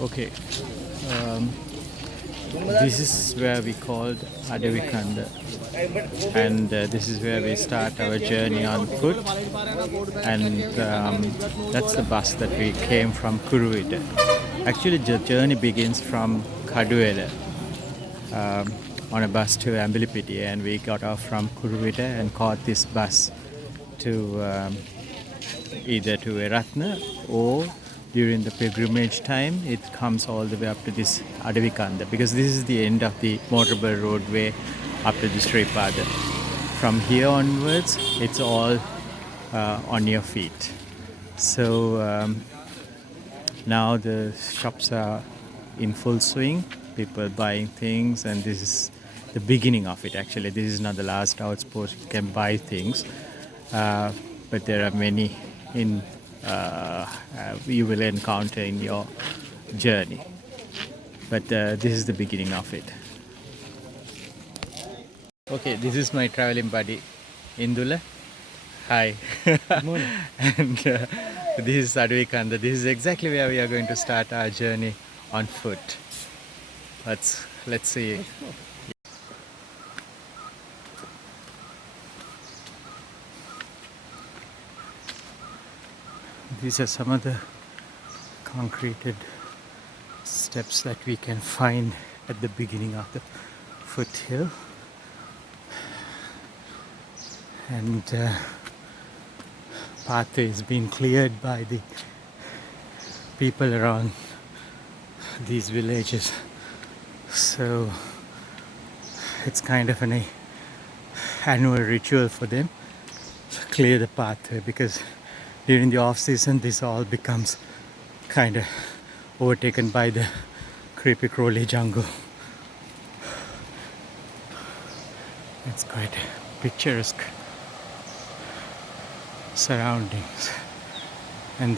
Okay, um, this is where we called Adavikanda, and this is where we start our journey on foot. And that's the bus that we came from Kuruwita. Actually, the journey begins from Kaduela on a bus to Ambilipiti, and we got off from Kuruwita and caught this bus to either to Erathna, or during the pilgrimage time it comes all the way up to this Adavikanda, because this is the end of the motorbike roadway up to the Sri Paadha. From here onwards it's all on your feet. So now the shops are in full swing, people buying things, and this is the beginning of it. Actually, this is not the last outpost. You can buy things, but there are many in you will encounter in your journey. But this is the beginning of it. Okay, this is my traveling buddy, Indula. Hi. Good morning. And this is Advikanda. This is exactly where we are going to start our journey on foot. Let's see. These are some of the concreted steps that we can find at the beginning of the foothill. And pathway is being cleared by the people around these villages. So it's kind of an annual ritual for them to clear the pathway, because during the off season this all becomes kind of overtaken by the creepy crawly jungle. It's quite picturesque surroundings, and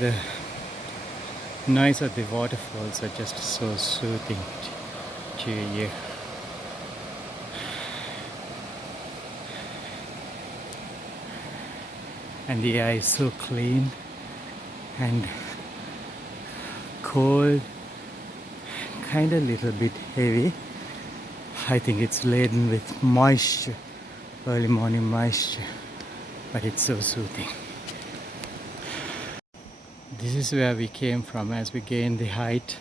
the noise of the waterfalls are just so soothing to your ear. And the air is so clean and cold, kind of little bit heavy. I think it's laden with moisture, early morning moisture, but it's so soothing. This is where we came from. As we gain the height,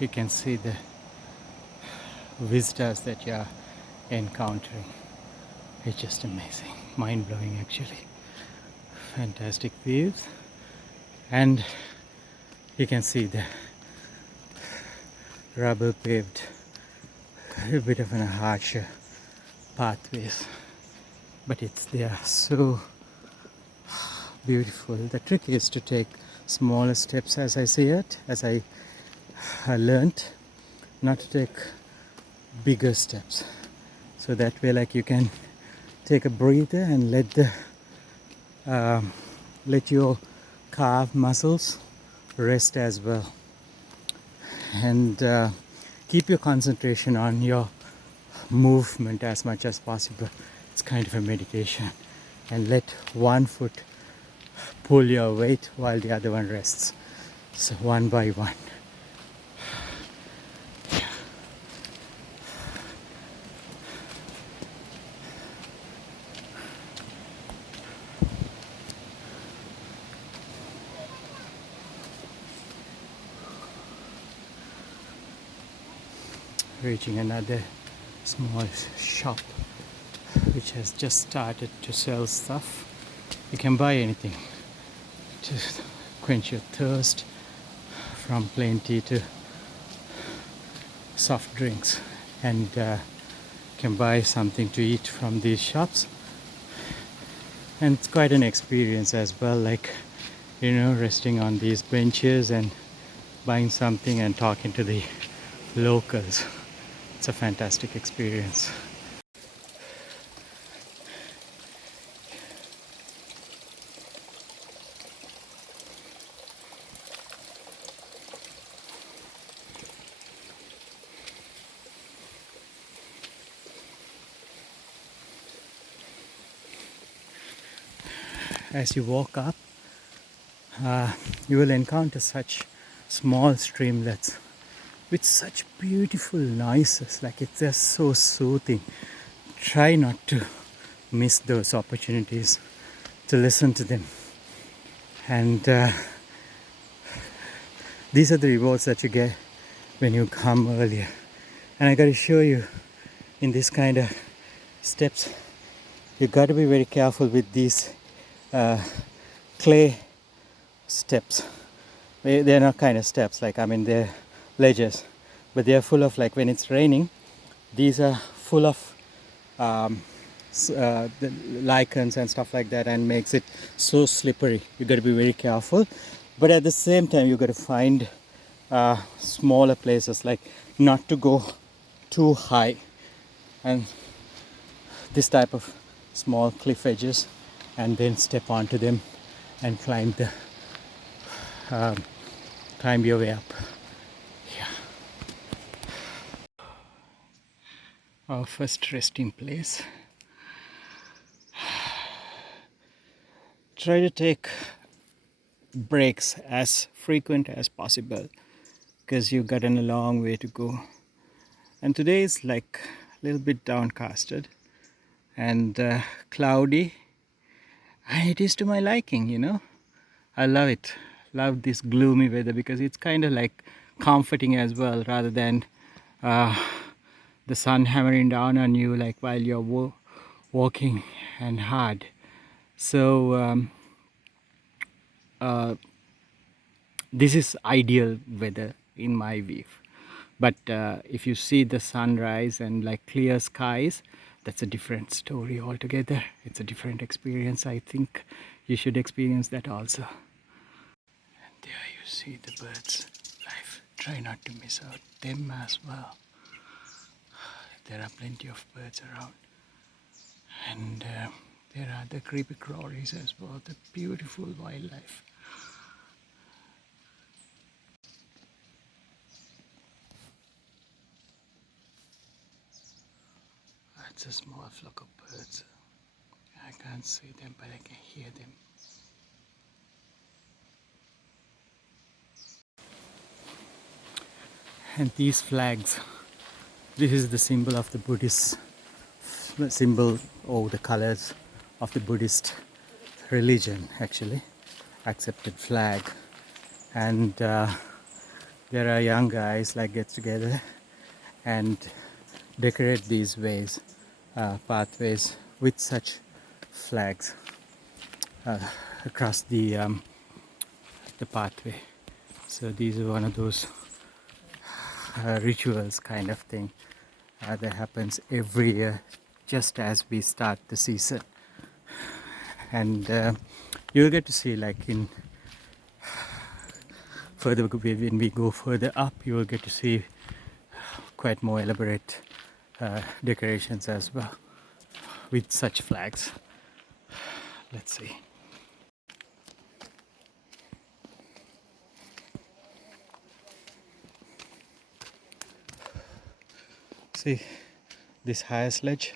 you can see the vistas that you are encountering. It's just amazing, mind-blowing actually. Fantastic views, and you can see the rubber paved, a bit of a harsher pathways, but they are so beautiful. The trick is to take smaller steps, as I see it, as I learned, not to take bigger steps, so that way like you can take a breather and let your calf muscles rest as well, and keep your concentration on your movement as much as possible. It's kind of a meditation, and let one foot pull your weight while the other one rests, so one by one. Reaching another small shop which has just started to sell stuff. You can buy anything to quench your thirst, from plain tea to soft drinks, and can buy something to eat from these shops. And it's quite an experience as well, like, you know, resting on these benches and buying something and talking to the locals. It's a fantastic experience. as you walk up, you will encounter such small streamlets with such beautiful noises. Like, it's just so soothing. Try not to miss those opportunities to listen to them. And these are the rewards that you get when you come earlier. And I got to show you, in this kind of steps, you got to be very careful with these clay steps. They're not kind of steps, like, I mean, they're ledges, but they're full of, like, when it's raining, these are full of the lichens and stuff like that, and makes it so slippery. You got to be very careful, but at the same time you got to find smaller places, like not to go too high, and this type of small cliff edges, and then step onto them and climb your way up. Yeah. Our first resting place. Try to take breaks as frequent as possible, because you've gotten a long way to go. And today is like a little bit downcasted and cloudy, and it is to my liking, you know. I love it. Love this gloomy weather, because it's kind of like comforting as well, rather than the sun hammering down on you like while you're walking and hard. So this is ideal weather in my view. But if you see the sunrise and like clear skies, that's a different story altogether. It's a different experience. I think you should experience that also. And there you see the birds' life. Try not to miss out them as well. There are plenty of birds around. And there are the creepy crawlies as well, the beautiful wildlife. That's a small flock of birds. I can't see them, but I can hear them. And these flags, this is the symbol of the Buddhist symbol, or the colors of the Buddhist religion, actually, accepted flag. And there are young guys like get together and decorate these ways, pathways, with such flags across the pathway. So these are one of those rituals kind of thing that happens every year just as we start the season. And you'll get to see, like, in further, when we go further up, you will get to see quite more elaborate decorations as well with such flags. Let's see. See this highest ledge?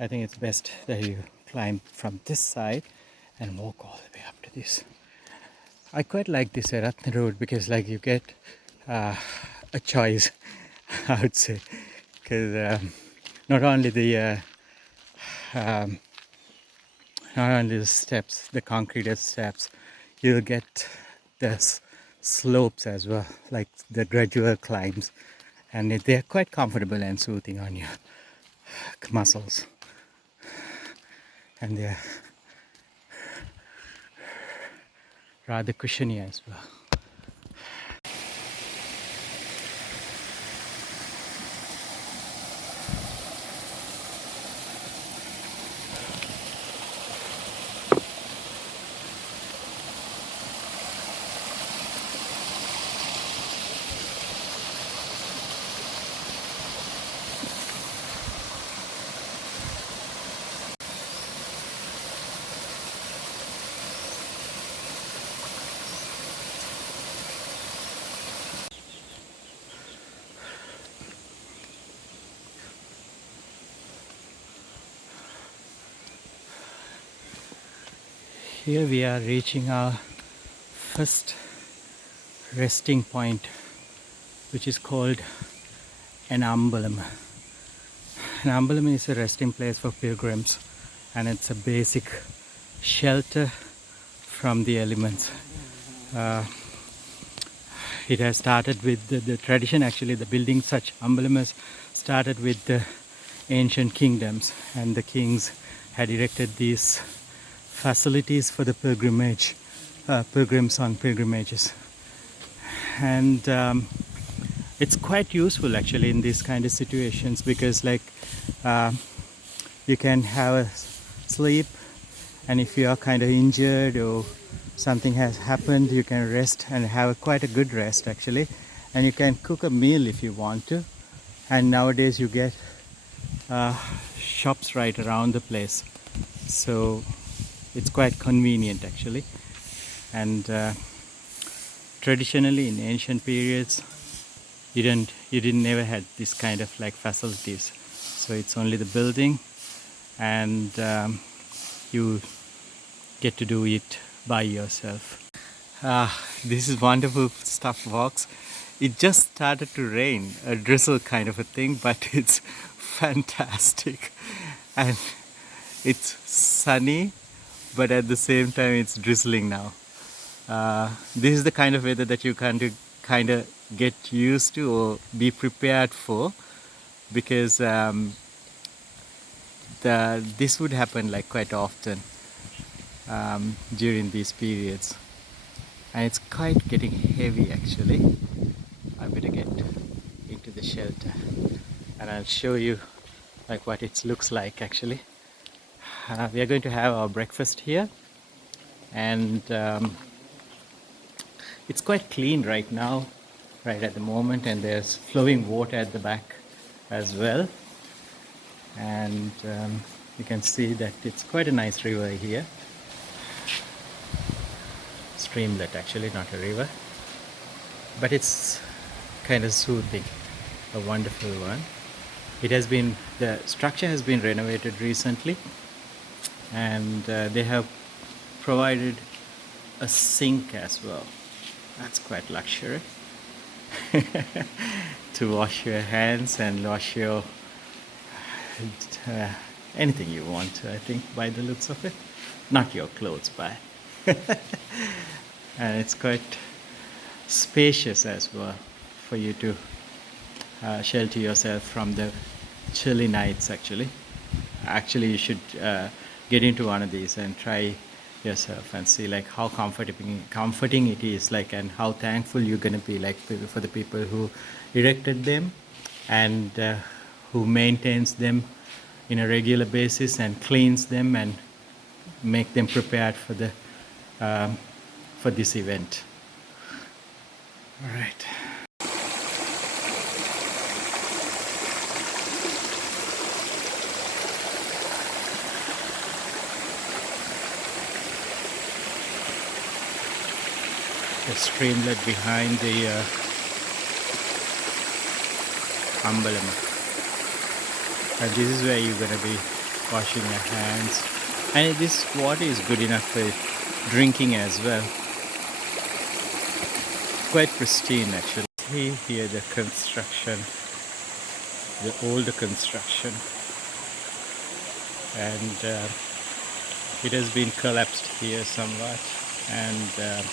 I think it's best that you climb from this side and walk all the way up to this. I quite like this Erathna road, because like you get a choice, I would say, because not only the steps, the concreted steps, you'll get the slopes as well, like the gradual climbs, and they're quite comfortable and soothing on your muscles, and they're rather cushiony as well. Here we are reaching our first resting point, which is called an Ambalam. An Ambalam is a resting place for pilgrims, and it's a basic shelter from the elements. It has started with the tradition, actually the building such Ambalamas started with the ancient kingdoms, and the kings had erected these facilities for the pilgrims on pilgrimages. And it's quite useful actually in these kind of situations, because like you can have a sleep, and if you are kind of injured or something has happened, you can rest and have quite a good rest actually, and you can cook a meal if you want to. And nowadays you get shops right around the place, so it's quite convenient actually. And traditionally in ancient periods you didn't never had this kind of like facilities, so it's only the building, and you get to do it by yourself. This is wonderful stuff, Vox. It just started to rain, a drizzle kind of a thing, but it's fantastic. And it's sunny, but at the same time it's drizzling now. This is the kind of weather that you kind of get used to or be prepared for, because this would happen like quite often during these periods, and it's quite getting heavy actually. I better get into the shelter and I'll show you like what it looks like actually. We are going to have our breakfast here, and it's quite clean right now, right at the moment, and there's flowing water at the back as well. And you can see that it's quite a nice river here. Streamlet actually, not a river, but it's kind of soothing, a wonderful one. The structure has been renovated recently, and they have provided a sink as well. That's quite luxury to wash your hands and wash your anything you want, I think, by the looks of it. Not your clothes, by. And it's quite spacious as well for you to shelter yourself from the chilly nights actually. You should get into one of these and try yourself and see like how comforting it is, like, and how thankful you're going to be like for the people who erected them, and who maintains them in a regular basis and cleans them and make them prepared for the for this event. All right. The streamlet behind the Ambalam, and this is where you're going to be washing your hands, and this water is good enough for drinking as well. Quite pristine actually. See here the construction, the older construction, and it has been collapsed here somewhat, and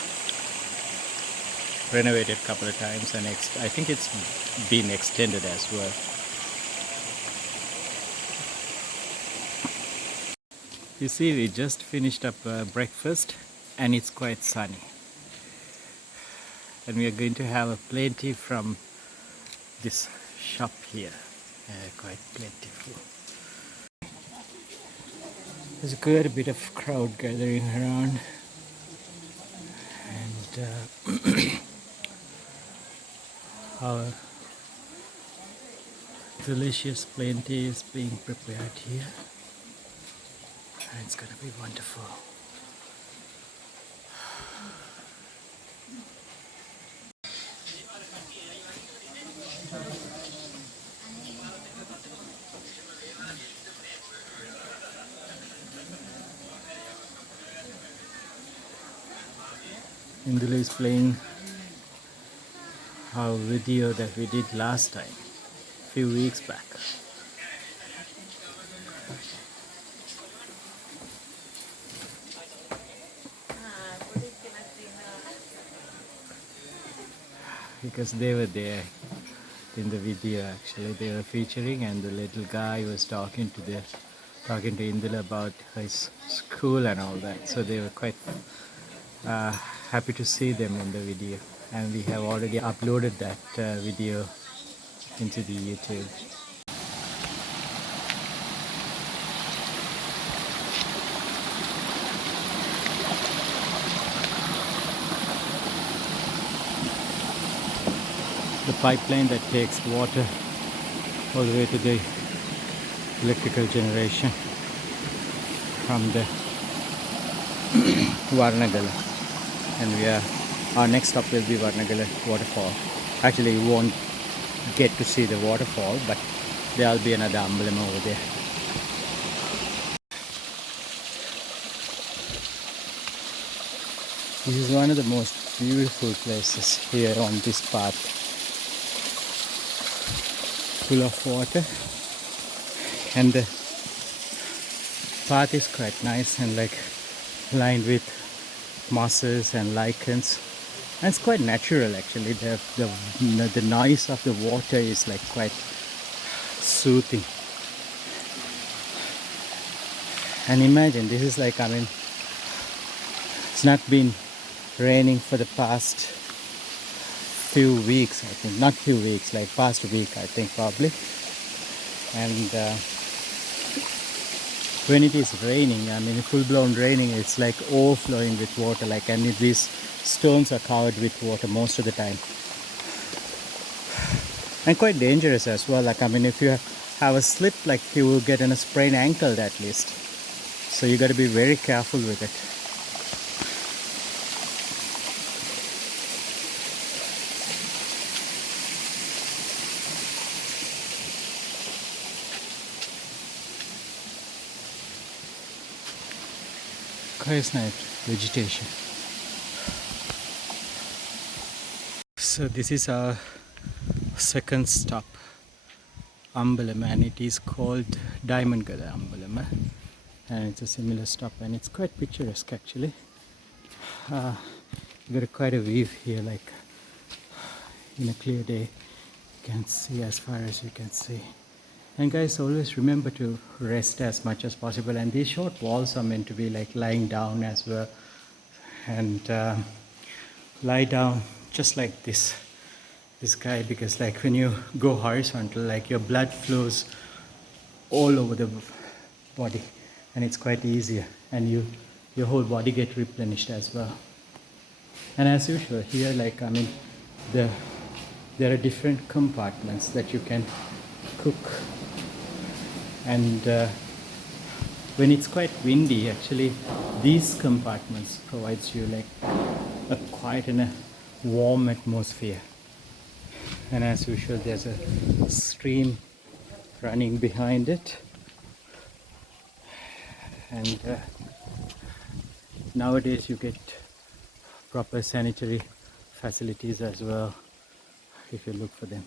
renovated a couple of times, and I think it's been extended as well. You see, we just finished up breakfast, and it's quite sunny, and we are going to have a plenty from this shop here. Quite plentiful. There's quite a bit of crowd gathering around, and our delicious plenty is being prepared here, and it's gonna be wonderful. Indula is playing our video that we did last time, few weeks back. Because they were there in the video actually. They were featuring, and the little guy was talking to Indula about his school and all that. So they were quite uh, happy to see them in the video, and we have already uploaded that video into the YouTube. The pipeline that takes water all the way to the electrical generation from the Varnagala, and our next stop will be Varnagala waterfall. Actually, you won't get to see the waterfall, but there'll be another emblem over there. This is one of the most beautiful places here on this path, full of water, and the path is quite nice and like lined with mosses and lichens, and it's quite natural actually. The noise of the water is like quite soothing. And imagine, this is like, I mean, it's not been raining for the past few weeks, I think. Not few weeks, like past week, I think, probably. And when it is raining, I mean full-blown raining, it's like overflowing with water, like, and these stones are covered with water most of the time, and quite dangerous as well. Like, I mean, if you have a slip, like, you will get a sprained ankle at least, so you got to be very careful with it. Quite nice vegetation. So this is our second stop, Ambalam, and it is called Diamond Gada Ambalam, and it's a similar stop, and it's quite picturesque actually. You got quite a view here, like in a clear day you can see as far as you can see. And guys, always remember to rest as much as possible, and these short walls are meant to be like lying down as well, and lie down just like this guy, because like when you go horizontal, like your blood flows all over the body, and it's quite easier, and your whole body get replenished as well. And as usual here, like, I mean, there are different compartments that you can cook, and when it's quite windy, actually these compartments provides you like a quiet and a warm atmosphere. And as usual, there's a stream running behind it, and nowadays you get proper sanitary facilities as well if you look for them.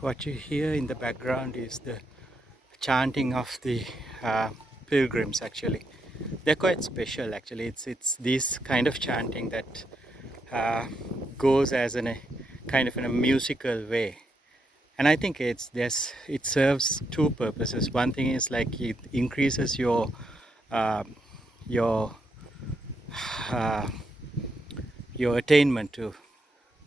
What you hear in the background is the chanting of the pilgrims. Actually, they're quite special. Actually, it's this kind of chanting that goes as in a kind of in a musical way, and I think it serves two purposes. One thing is like it increases your your uh, your attainment to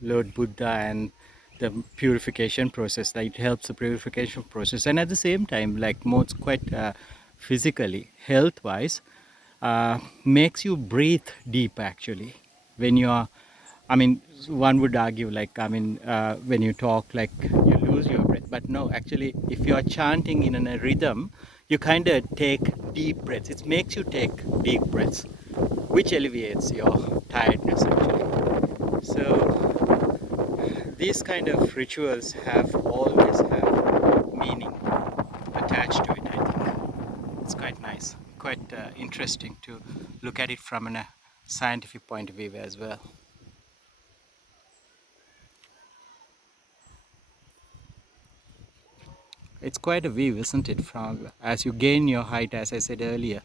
Lord Buddha and the purification process. Like, it helps the purification process, and at the same time, like most quite physically, health wise, makes you breathe deep actually when you are, I mean, one would argue like, I mean, when you talk, like you lose your breath, but no, actually if you are chanting in a rhythm, you kind of take deep breaths. It makes you take deep breaths, which alleviates your tiredness actually. So these kind of rituals have always have meaning attached to it. I think it's quite nice, quite interesting to look at it from a scientific point of view as well. It's quite a view, isn't it? From as you gain your height, as I said earlier,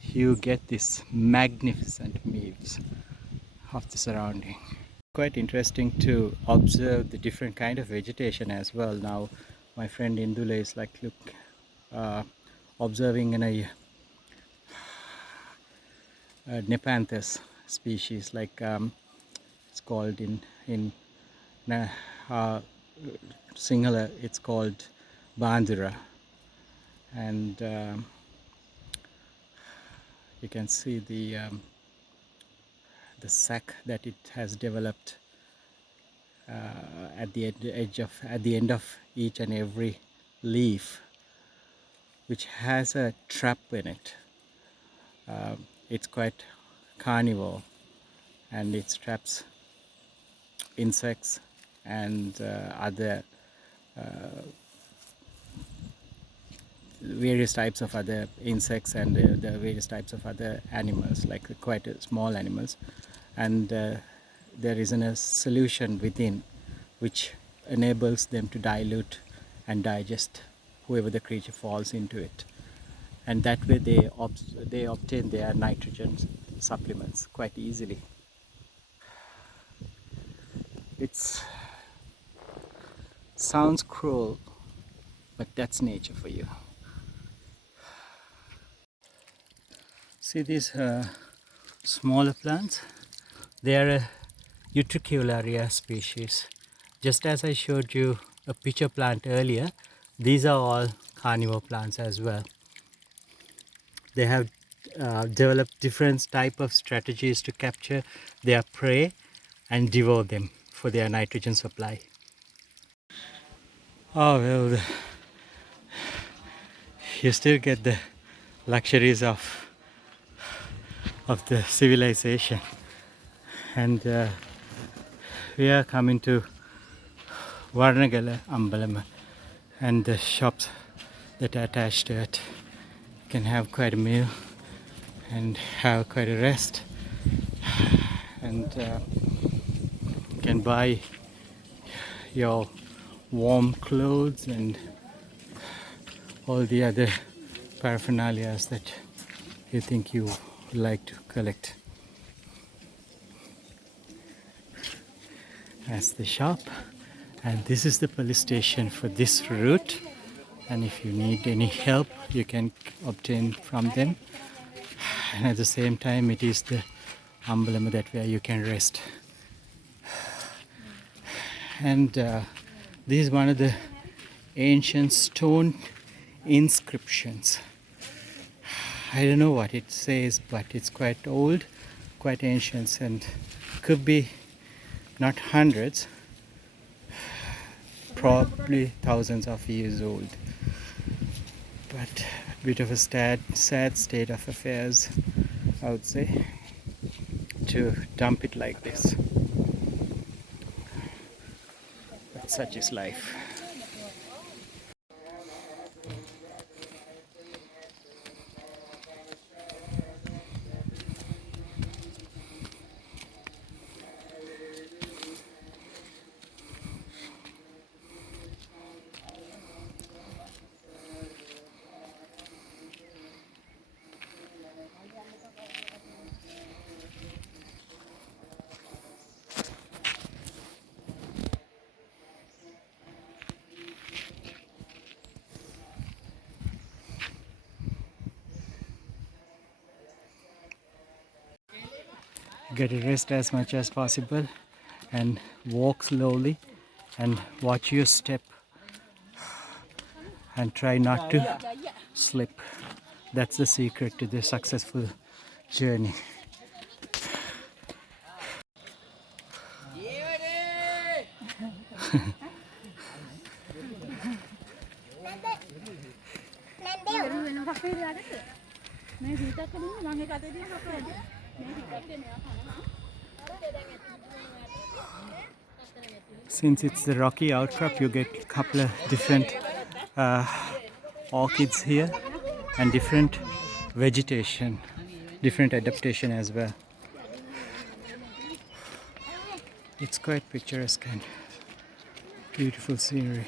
you get this magnificent views of the surrounding. Quite interesting to observe the different kind of vegetation as well. Now my friend Indula is like, look, uh, observing in a Nepanthes species, like it's called in uh, singular, it's called Bandura, and you can see the sac that it has developed at the edge of, at the end of each and every leaf, which has a trap in it. It's quite carnivore, and it traps insects and other various types of other insects and the various types of other animals, like quite small animals, and there isn't a solution within which enables them to dilute and digest whoever the creature falls into it, and that way they obtain their nitrogen supplements quite easily. It sounds cruel, but that's nature for you. See these smaller plants? They are a Utricularia species. Just as I showed you a pitcher plant earlier, these are all carnivore plants as well. They have developed different type of strategies to capture their prey and devour them for their nitrogen supply. Oh well, you still get the luxuries of the civilization, and we are coming to Varnagala Ambalama and the shops that are attached to it. You can have quite a meal and have quite a rest, and you can buy your warm clothes and all the other paraphernalias that you think you like to collect. That's the shop, and this is the police station for this route, and if you need any help you can obtain from them, and at the same time it is the Ambalama that where you can rest. And this is one of the ancient stone inscriptions. I don't know what it says, but it's quite old, quite ancient, and could be not hundreds, probably thousands of years old. But a bit of a sad state of affairs, I would say, to dump it like this. But such is life. get a rest as much as possible and walk slowly and watch your step and try not to slip. That's the secret to the successful journey. Since it's the rocky outcrop, you get a couple of different orchids here and different vegetation, different adaptation as well. It's quite picturesque and beautiful scenery.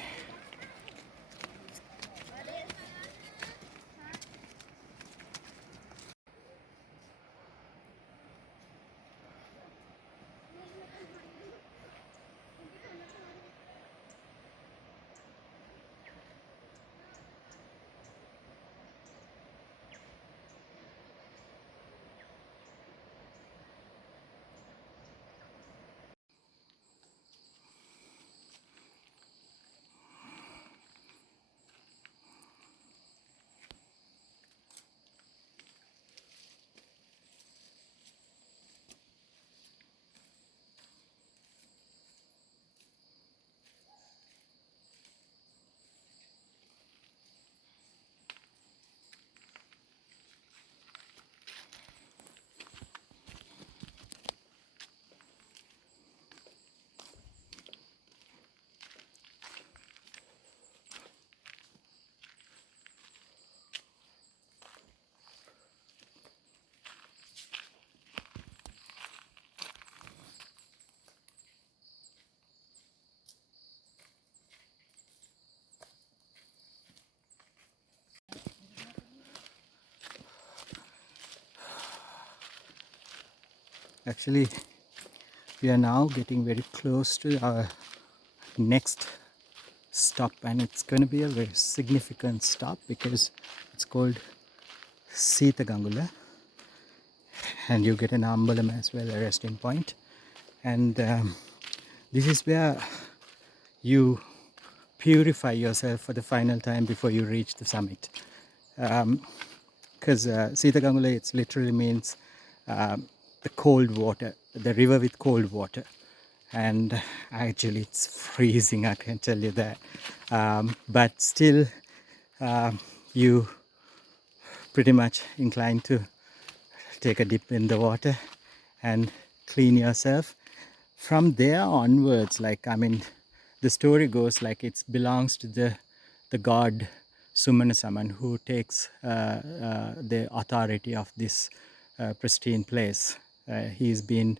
Actually, we are now getting very close to our next stop, and it's going to be a very significant stop because it's called Sita Gangula, and you get an emblem as well, a resting point. And this is where you purify yourself for the final time before you reach the summit. Because Sita Gangula, it literally means the cold water, the river with cold water. And actually it's freezing, I can tell you that. But still, you pretty much inclined to take a dip in the water and clean yourself. From there onwards, like, I mean, the story goes like it belongs to the god Sumanasaman, who takes the authority of this pristine place. He's been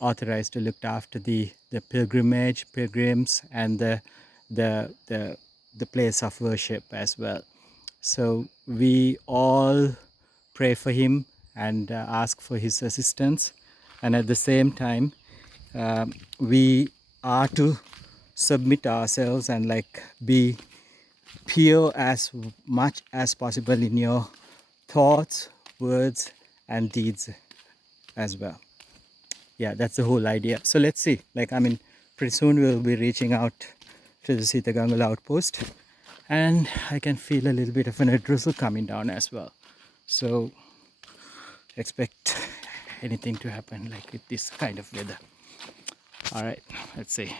authorized to look after the pilgrims, and the place of worship as well. So we all pray for him and ask for his assistance, and at the same time we are to submit ourselves and like be pure as much as possible in your thoughts, words and deeds as well. Yeah, that's the whole idea. So let's see, like, I mean, pretty soon we'll be reaching out to the Sita Gangala outpost, and I can feel a little bit of a drizzle coming down as well. So expect anything to happen like with this kind of weather. All right, let's see.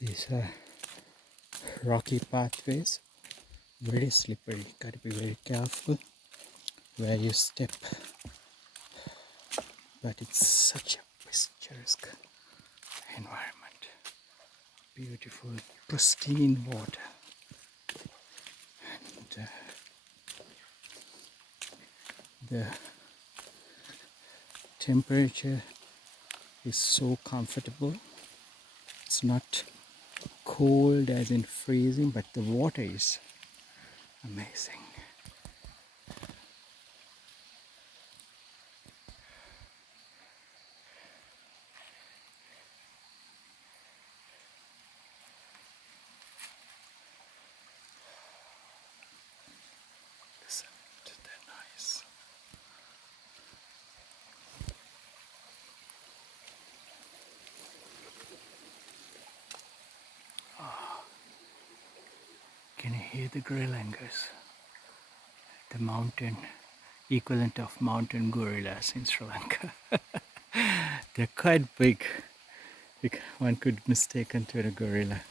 These are rocky pathways, very slippery. Gotta be very careful where you step. But it's such a picturesque environment. Beautiful, pristine water. And the temperature is so comfortable. It's not cold as in freezing, but the water is Amazing. Listen to the noise. Can you hear the gorillas? The mountain equivalent of mountain gorillas in Sri Lanka. They're quite big. One could mistake into a gorilla.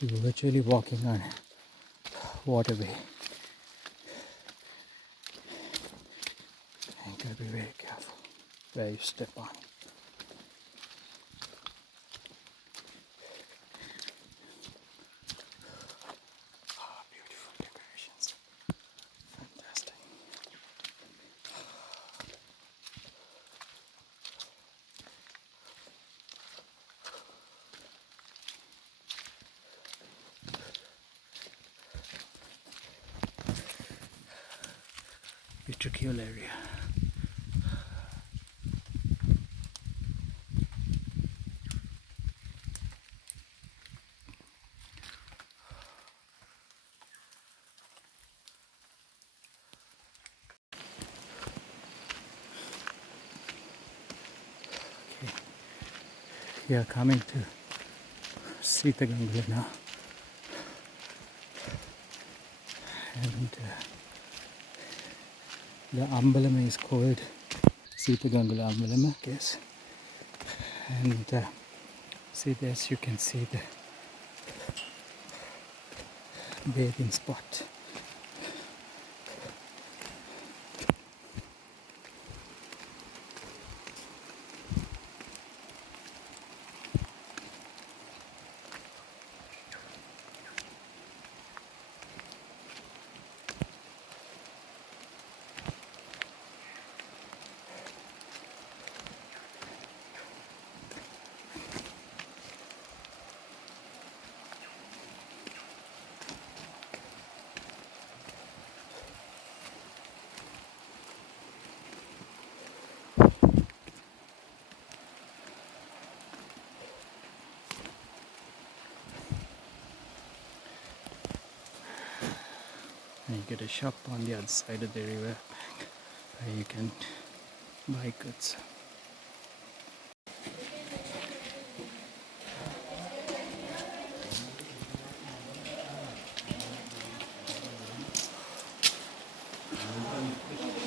You're virtually walking on a waterway. And you gotta be very careful where you step on. Oh, beautiful decorations. Fantastic. Beautiful area. We are coming to Sri Paadha now, and the Ambalama is called Sri Paadha Ambalama, I guess. And see this, you can see the bathing spot. And you get a shop on the other side of the river where you can buy goods.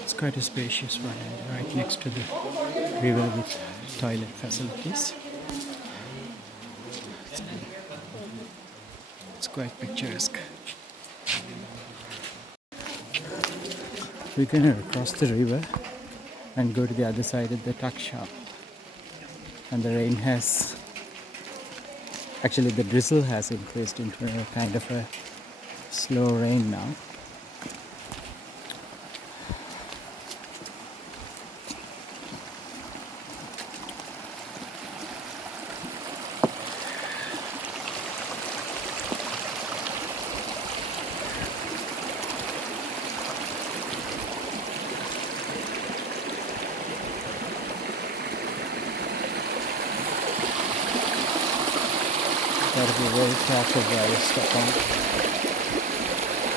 It's quite a spacious one, and right next to the river with toilet facilities. It's quite picturesque. We're gonna cross the river and go to the other side of the tuck shop. and the rain has, actually the drizzle has increased into a kind of a slow rain now. Gotta be very careful where you step on.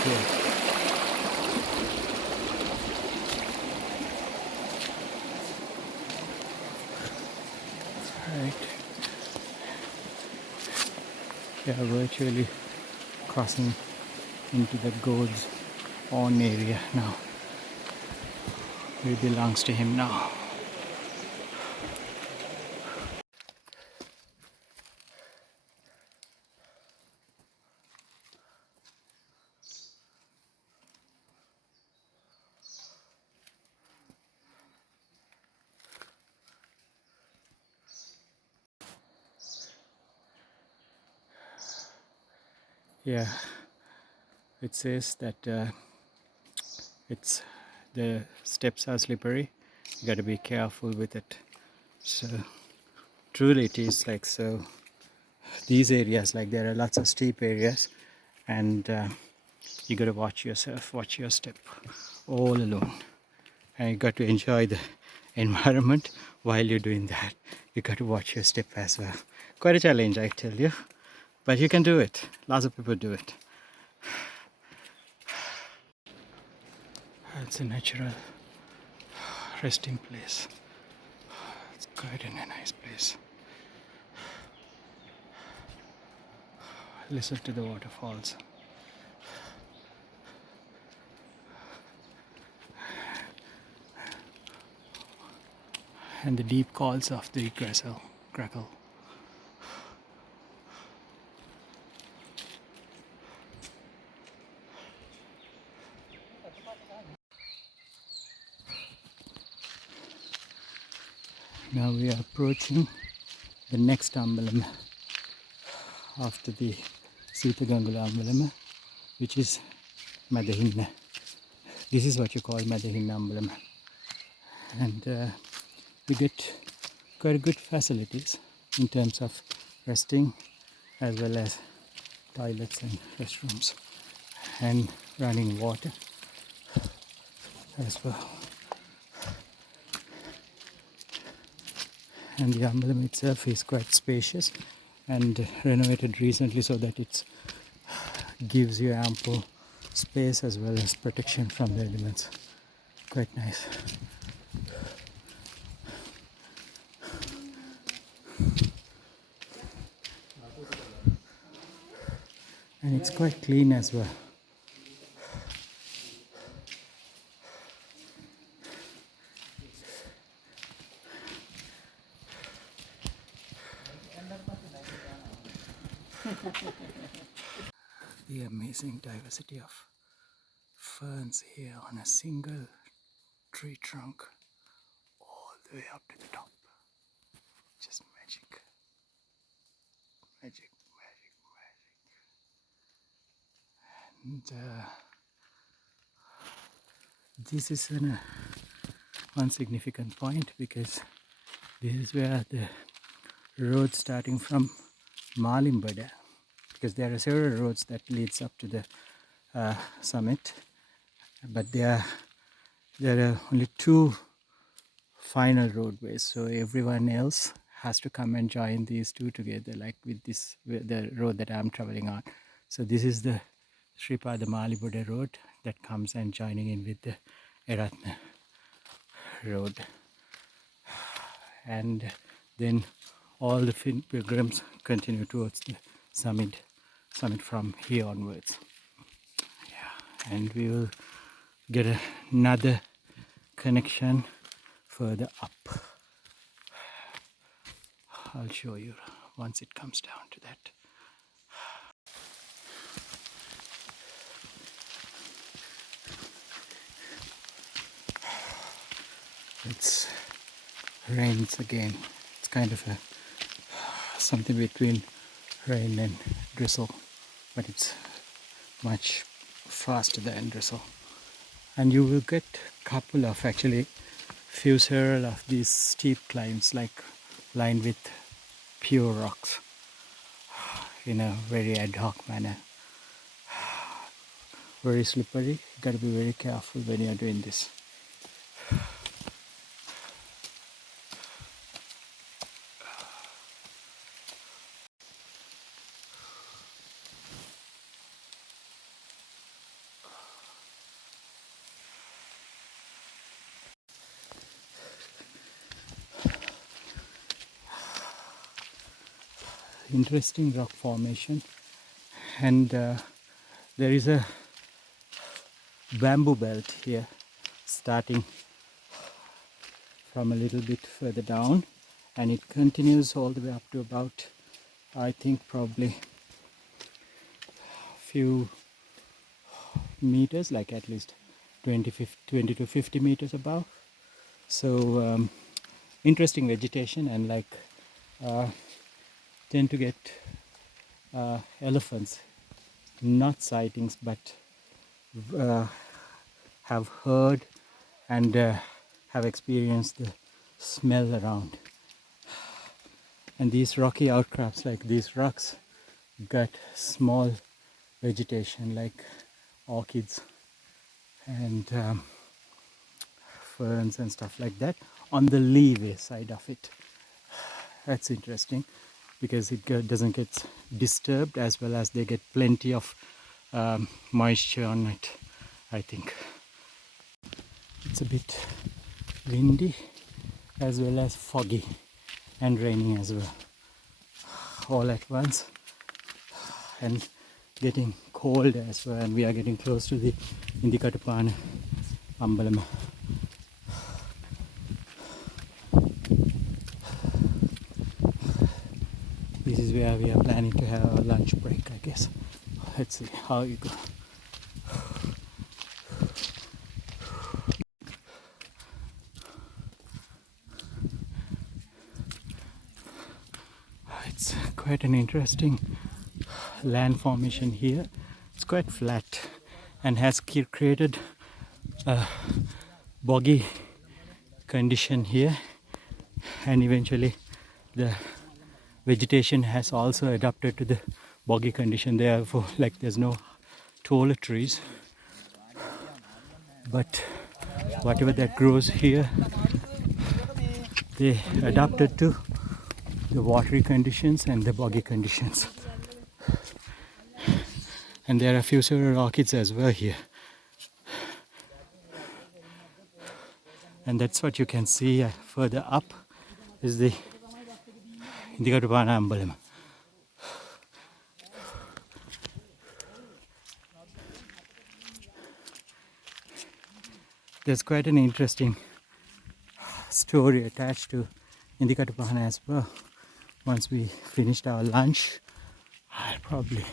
Here. Right. We are virtually crossing into the God's own area now. It belongs to him now. Yeah, it says that it's the steps are slippery. You got to be careful with it. So truly, it is like so. These areas, like there are lots of steep areas, and you got to watch yourself, watch your step, all alone, and you got to enjoy the environment while you're doing that. You got to watch your step as well. Quite a challenge, I tell you, but you can do it. Lots of people do it. It's a natural resting place. It's quite a nice place. Listen to the waterfalls. And the deep calls of the crackle. Now we are approaching the next Ambalam after the Sitagangala Ambalam, which is Madahinna. This is what you call Madahinna Ambalam. And we get quite good facilities in terms of resting, as well as toilets and restrooms and running water as well. And the Ambalam itself is quite spacious and renovated recently, so that it gives you ample space as well as protection from the elements. Quite nice. And it's quite clean as well. The amazing diversity of ferns here on a single tree trunk, all the way up to the top. Just magic. Magic, magic, magic. And this is one significant point, because this is where the road starting from Malimbada, because there are several roads that leads up to the summit, but there are only two final roadways, so everyone else has to come and join these two together, like with the road that I'm traveling on. So this is the Sri Paadha Malibuddha road that comes and joining in with the Erathna road, and then all the pilgrims continue towards the summit from here onwards. Yeah, and we will get another connection further up. I'll show you once it comes down to that. It rains again. It's kind of a something between rain and drizzle, but it's much faster than drizzle. And you will get couple of actually few several of these steep climbs, like lined with pure rocks in a very ad hoc manner. Very slippery. You got to be very careful when you are doing this. Interesting rock formation, and there is a bamboo belt here starting from a little bit further down, and it continues all the way up to about, I think, probably few meters, like at least 20 to 50 meters above. So interesting vegetation, and like tend to get elephants, not sightings, but have heard and have experienced the smell around. And these rocky outcrops, like these rocks, got small vegetation like orchids and ferns and stuff like that on the leeway side of it. That's interesting because it doesn't get disturbed, as well as they get plenty of moisture on it, I think. It's a bit windy as well as foggy and raining as well, all at once, and getting cold as well, and we are getting close to the Indikatupana Ambalama. This is where we are planning to have our lunch break, I guess. Let's see how you go. It's quite an interesting land formation here. It's quite flat and has created a boggy condition here, and eventually the vegetation has also adapted to the boggy condition. Therefore, like, there's no taller trees, but whatever that grows here, they adapted to the watery conditions and the boggy conditions. And there are a few several orchids as well here, and that's what you can see further up is the Indikatupana Ambalama. There's quite an interesting story attached to Indikatupana as well. Once we finished our lunch, I'll probably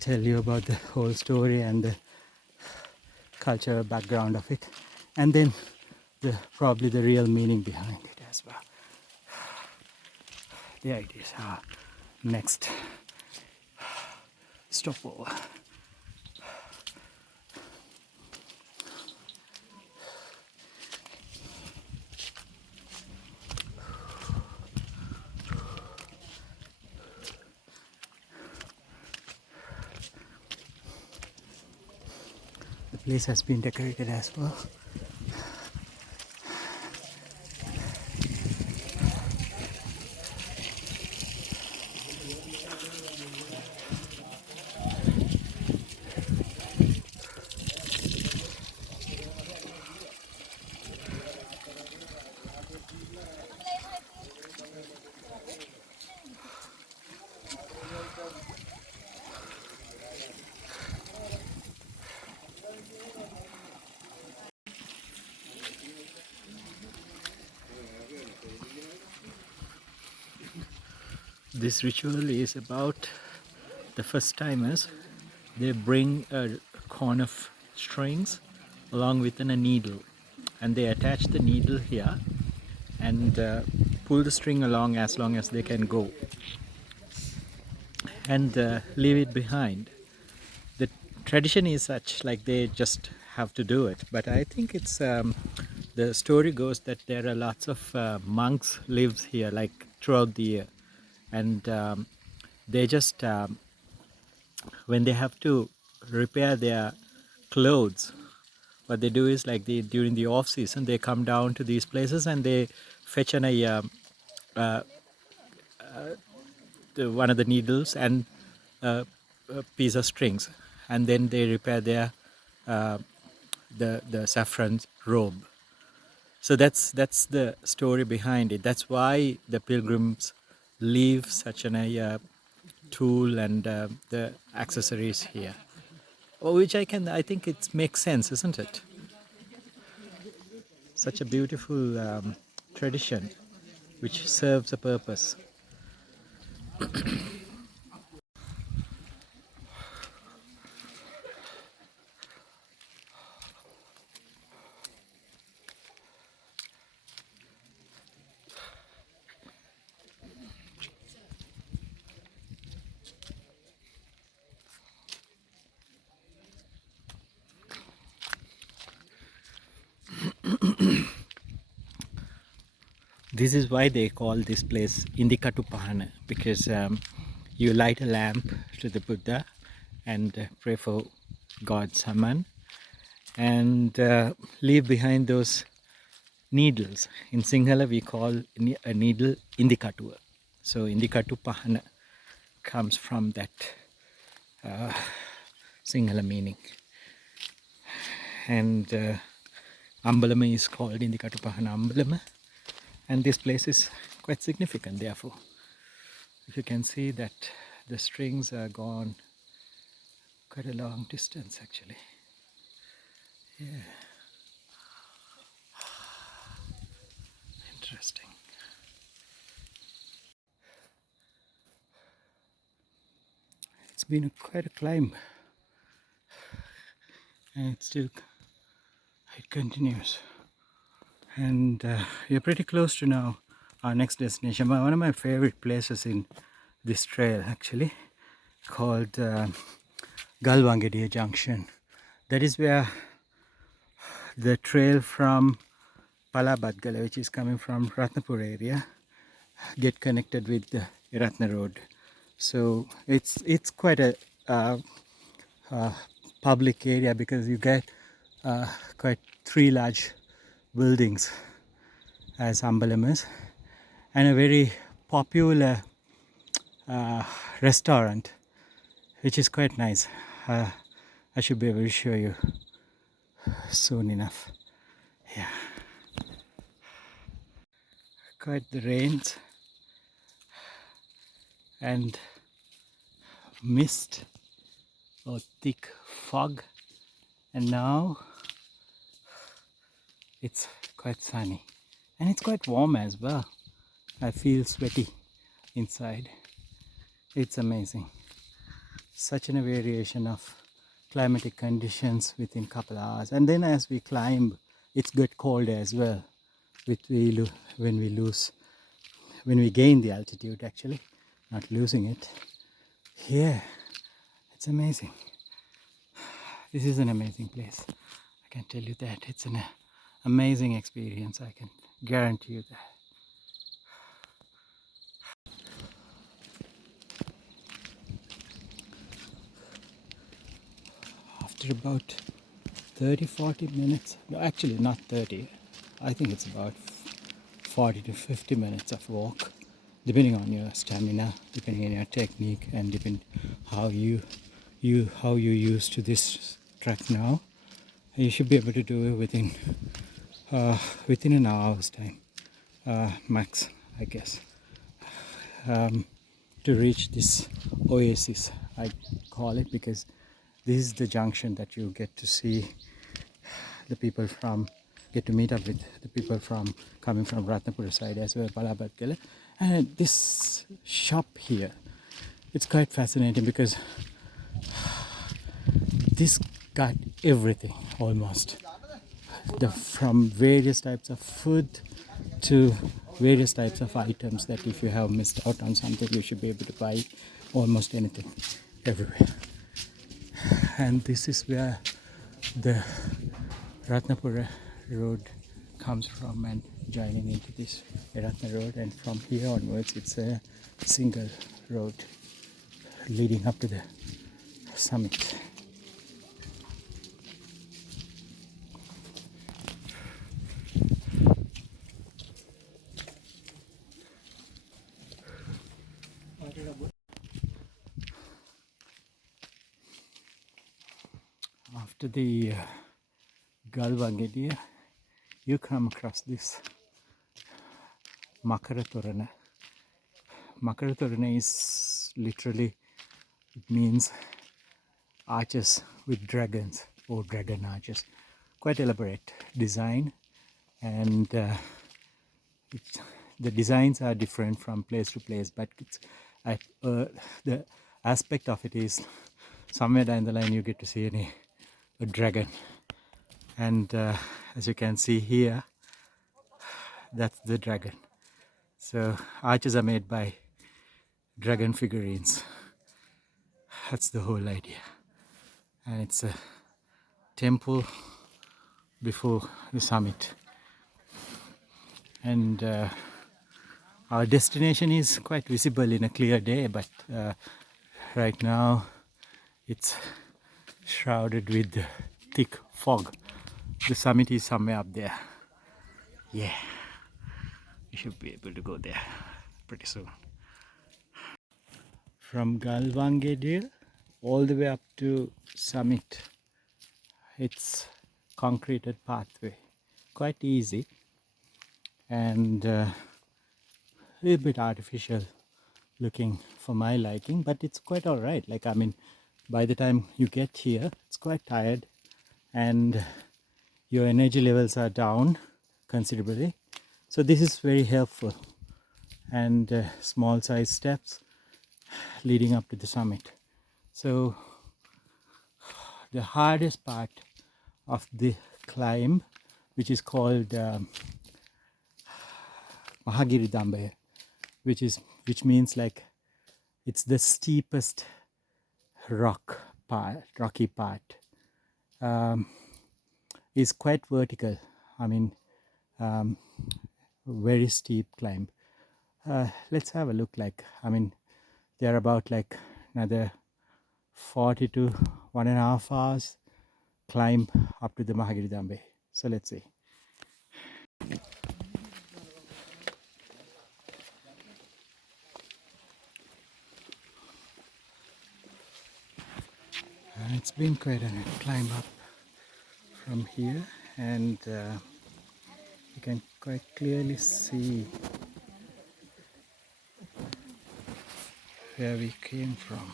tell you about the whole story and the cultural background of it, and then probably the real meaning behind it as well. There it is, our next stopover. The place has been decorated as well. This ritual is about the first timers. They bring a corn of strings along with a needle, and they attach the needle here, and pull the string along as long as they can go, and leave it behind. The tradition is such, like they just have to do it. But I think it's the story goes that there are lots of monks lives here like throughout the year, and they just when they have to repair their clothes, what they do is like they during the off season they come down to these places and they fetch uh, one of the needles and a piece of strings, and then they repair their uh, the saffron robe. So that's the story behind it. That's why the pilgrims leave such a tool and the accessories here. Which I think it makes sense, isn't it? Such a beautiful tradition which serves a purpose. This is why they call this place Indikatu Pahana, because you light a lamp to the Buddha and pray for God's Saman, and leave behind those needles. In Sinhala we call a needle Indikatu. So Indikatu Pahana comes from that Sinhala meaning. And Ambalama is called Indikatu Pahana Ambalama. And this place is quite significant, therefore. If you can see that the strings are gone quite a long distance, actually. Yeah. Interesting. It's been quite a climb, and it continues. And we're pretty close to now our next destination. One of my favorite places in this trail, actually, called Galwangediya Junction. That is where the trail from Palabadgala, which is coming from Ratnapur area, get connected with the Erathna Road. So it's quite a public area, because you get quite 3 large buildings as ambalamas, and a very popular restaurant, which is quite nice. I should be able to show you soon enough. Yeah, quite the rains and mist or thick fog, and now it's quite sunny and it's quite warm as well. I feel sweaty inside. It's amazing. Such a variation of climatic conditions within couple hours, and then as we climb it's get cold as well when we gain the altitude, actually, not losing it. Yeah, it's amazing. This is an amazing place, I can tell you that. It's an amazing experience, I can guarantee you that. After about 30-40 minutes, no, actually not 30, I think it's about 40 to 50 minutes of walk, depending on your stamina, depending on your technique, and depending how you used to this track now. You should be able to do it within an hour's time, max, I guess, to reach this oasis, I call it, because this is the junction that you get to see the people get to meet up with the people coming from Ratnapur side as well, Palabadgala. And this shop here, it's quite fascinating, because this got everything almost, from various types of food to various types of items that if you have missed out on something, you should be able to buy almost anything everywhere. And this is where the Ratnapura road comes from and joining into this Erathna road, and from here onwards it's a single road leading up to the summit. After the Galwangediya, you come across this Makaratorana. Makaratorana is literally, it means arches with dragons or dragon arches. Quite elaborate design, and the designs are different from place to place, but it's the aspect of it is somewhere down the line you get to see a dragon, and as you can see here, that's the dragon. So arches are made by dragon figurines. That's the whole idea, and it's a temple before the summit. And our destination is quite visible in a clear day, but right now it's shrouded with thick fog. The summit is somewhere up there. Yeah, we should be able to go there pretty soon. From Galwangediya all the way up to summit, it's concreted pathway, quite easy and a little bit artificial looking for my liking, but it's quite all right. Like, I mean, by the time you get here, it's quite tired and your energy levels are down considerably. So this is very helpful, and small size steps leading up to the summit. So the hardest part of the climb, which is called Mahagiri Dambe, which means like it's the steepest rocky part, is quite vertical. I mean, very steep climb. Let's have a look. Like, I mean, they're about like another 40 to 1.5 hours climb up to the Mahagiri Dambe. So let's see. It's been quite a climb up from here, and you can quite clearly see where we came from.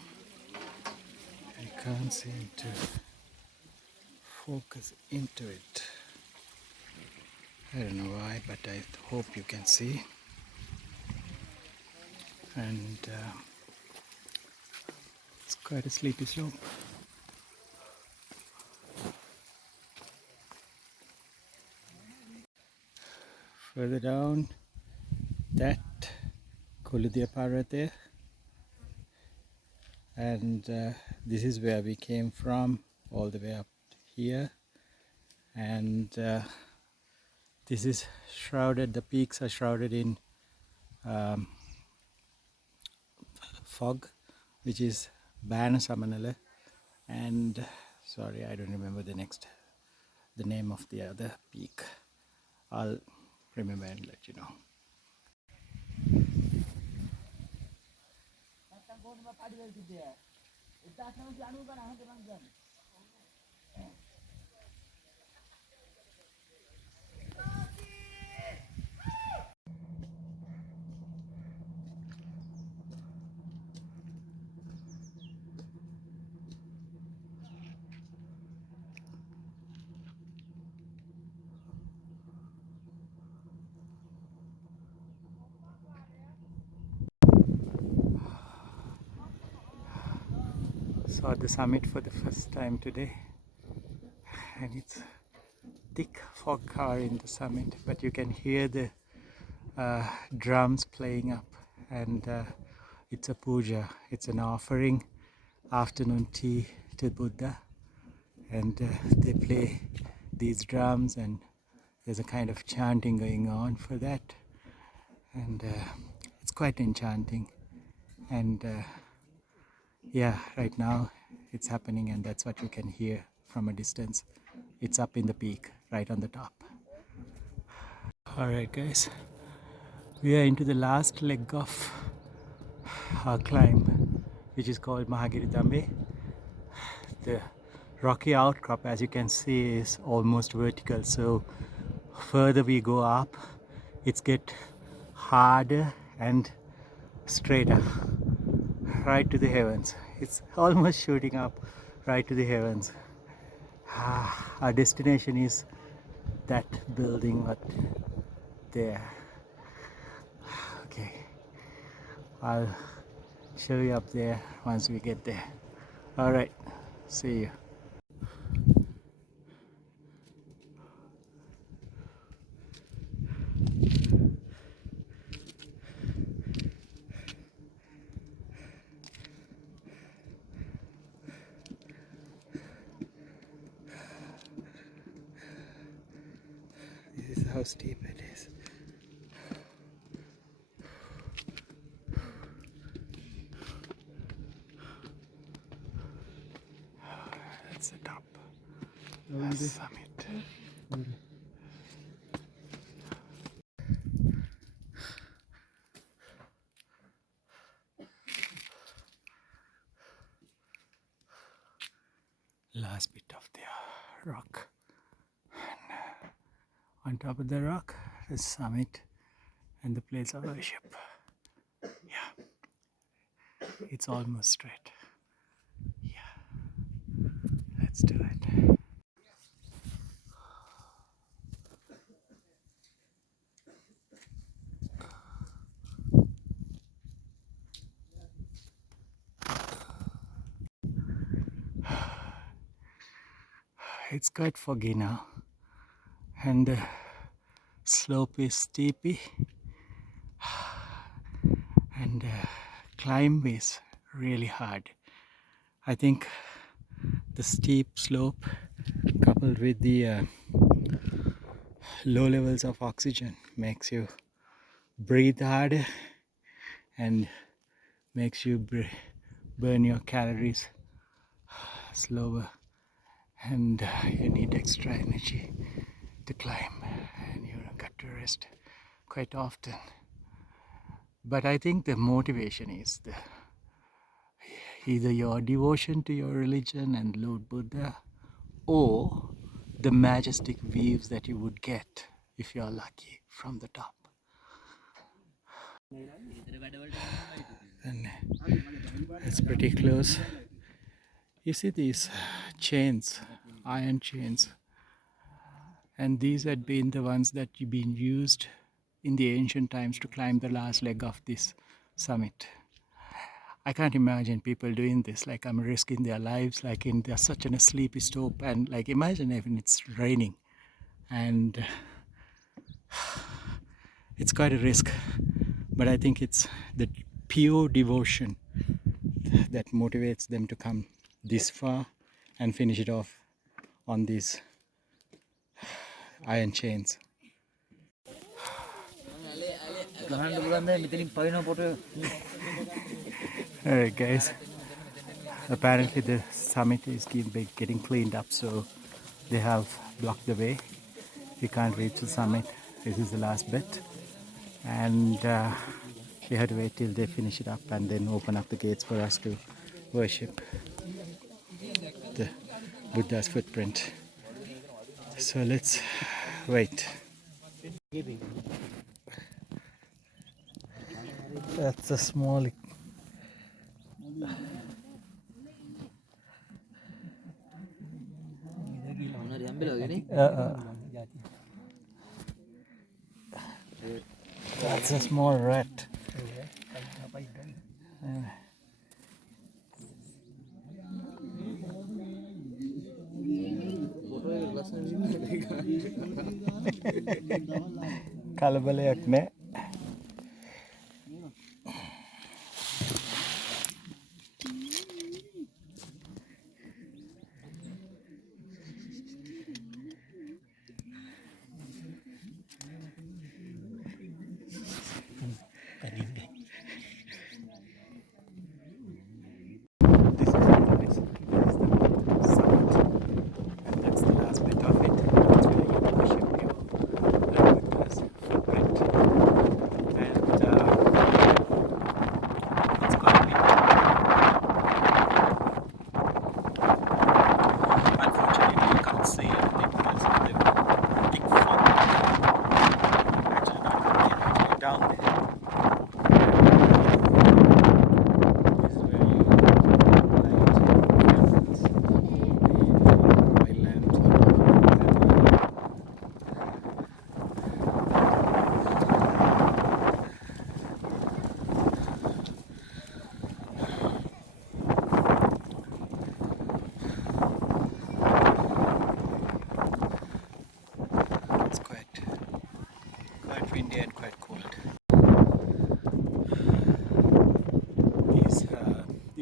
I can't seem to focus into it. I don't know why, but I hope you can see. And it's quite a sleepy slope. Further down, that Kuruwita Erathna there, and this is where we came from, all the way up here, and this is shrouded, the peaks are shrouded in fog, which is Bana Samanala, and sorry, I don't remember the name of the other peak. I'll remember and let you know. Saw the summit for the first time today, and it's thick fog cover in the summit, but you can hear the drums playing up, and it's a puja, it's an offering, afternoon tea to Buddha, and they play these drums, and there's a kind of chanting going on for that, and it's quite enchanting. And yeah, right now it's happening, and that's what you can hear from a distance. It's up in the peak, right on the top. Alright guys, we are into the last leg of our climb, which is called Mahagiri Dambe. The rocky outcrop, as you can see, is almost vertical, so further we go up, it's get harder and straighter, right to the heavens. It's almost shooting up right to the heavens. Our destination is that building up there. Okay, I'll show you up there once we get there. All right, see you. This is how steep it is. That's the top. That's the summit. Last bit of the rock. And on top of the rock, the summit and the place of worship. Yeah, it's almost straight. Yeah, let's do it. It's quite foggy now, and the slope is steepy, and the climb is really hard. I think the steep slope coupled with the low levels of oxygen makes you breathe harder and makes you burn your calories slower, and you need extra energy to climb, and you got to rest quite often. But I think the motivation is either your devotion to your religion and Lord Buddha, or the majestic views that you would get if you're lucky from the top. And it's pretty close. You see these chains, iron chains, and these had been the ones that have been used in the ancient times to climb the last leg of this summit. I can't imagine people doing this, like I'm risking their lives, like in they're such a sleepy slope, and like imagine even it's raining, and it's quite a risk. But I think it's the pure devotion that motivates them to come this far and finish it off on these iron chains. Alright guys, apparently the summit is getting cleaned up, so they have blocked the way. We can't reach the summit. This is the last bit, and we had to wait till they finish it up and then open up the gates for us to worship the Buddha's footprint. So let's wait. That's a small that's a small rat. කලබලයක් නෑ.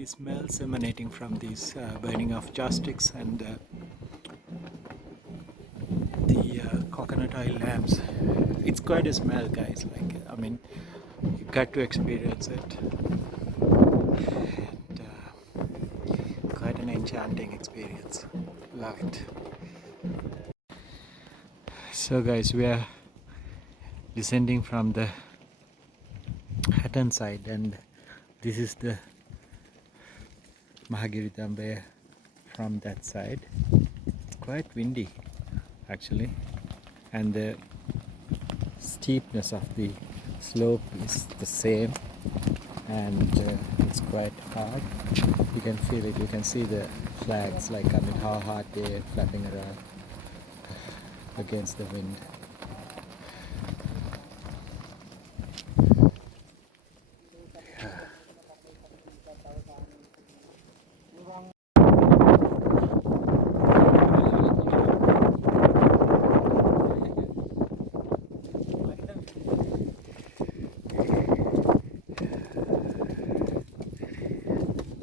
the smells emanating from these burning of joss sticks and the coconut oil lamps. It's quite a smell, guys. Like, I mean, you got to experience it. And, quite an enchanting experience. Love it. So, guys, we are descending from the Hatton side, and this is the Mahagiritambe from that side. It's quite windy actually, and the steepness of the slope is the same, and it's quite hard. You can feel it, you can see the flags, like, I mean, how hard they're flapping around against the wind.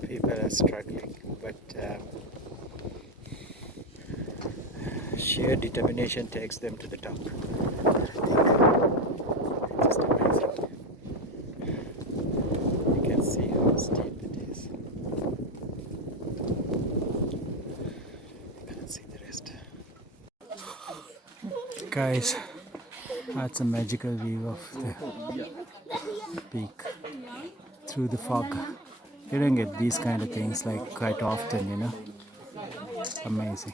People are struggling, but sheer determination takes them to the top. I think it's just amazing. You can see how steep it is. You can't see the rest. Guys, that's a magical view of the peak through the fog. You don't get these kind of things like quite often, you know. Amazing.